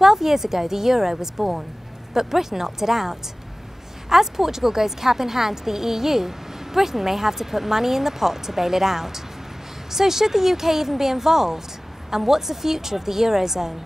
12 years ago, the euro was born, but Britain opted out. As Portugal goes cap in hand to the EU, Britain may have to put money in the pot to bail it out. So should the UK even be involved? And what's the future of the Eurozone?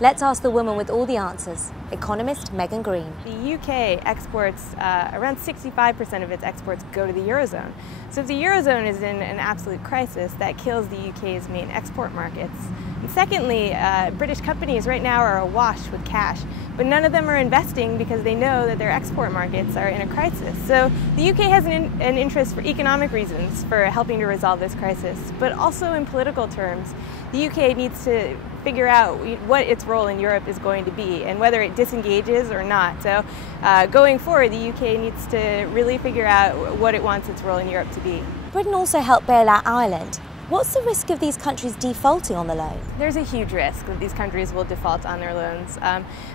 Let's ask the woman with all the answers, Economist Megan Greene. The UK exports, around 65% of its exports go to the Eurozone. So if the Eurozone is in an absolute crisis, that kills the UK's main export markets. And secondly, British companies right now are awash with cash, but none of them are investing because they know that their export markets are in a crisis. So the UK has an interest for economic reasons for helping to resolve this crisis, but also in political terms, the UK needs to figure out what its role in Europe is going to be and whether it disengages or not. So going forward, the UK needs to really figure out what it wants its role in Europe to be. Britain also helped bail out Ireland. What's the risk of these countries defaulting on the loan? There's a huge risk that these countries will default on their loans.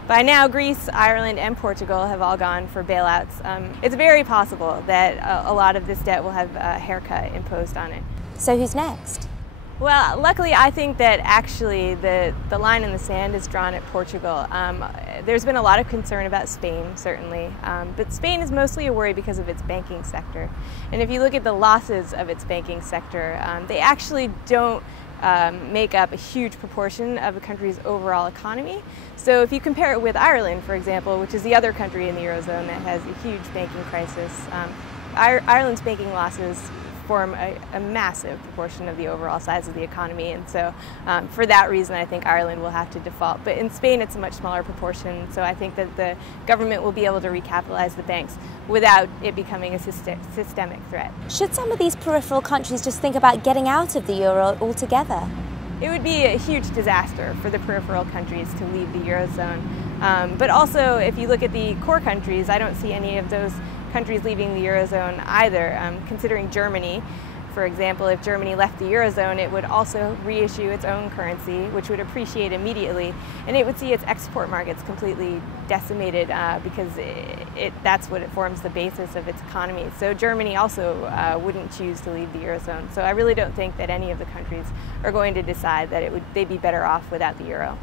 By now, Greece, Ireland, and Portugal have all gone for bailouts. It's very possible that a lot of this debt will have a haircut imposed on it. So who's next? Well, luckily, I think that actually the line in the sand is drawn at Portugal. There's been a lot of concern about Spain, certainly, but Spain is mostly a worry because of its banking sector. And if you look at the losses of its banking sector, they actually don't make up a huge proportion of a country's overall economy. So if you compare it with Ireland, for example, which is the other country in the Eurozone that has a huge banking crisis, Ireland's banking losses form a massive proportion of the overall size of the economy, and so for that reason I think Ireland will have to default. But in Spain it's a much smaller proportion, so I think that the government will be able to recapitalize the banks without it becoming a systemic threat. Should some of these peripheral countries just think about getting out of the euro altogether? It would be a huge disaster for the peripheral countries to leave the Eurozone. But also, if you look at the core countries, I don't see any of those countries leaving the Eurozone either. Considering Germany, for example, if Germany left the Eurozone, it would also reissue its own currency, which would appreciate immediately, and it would see its export markets completely decimated because that's what it forms the basis of its economy. So Germany also wouldn't choose to leave the Eurozone. So I really don't think that any of the countries are going to decide that they'd be better off without the euro.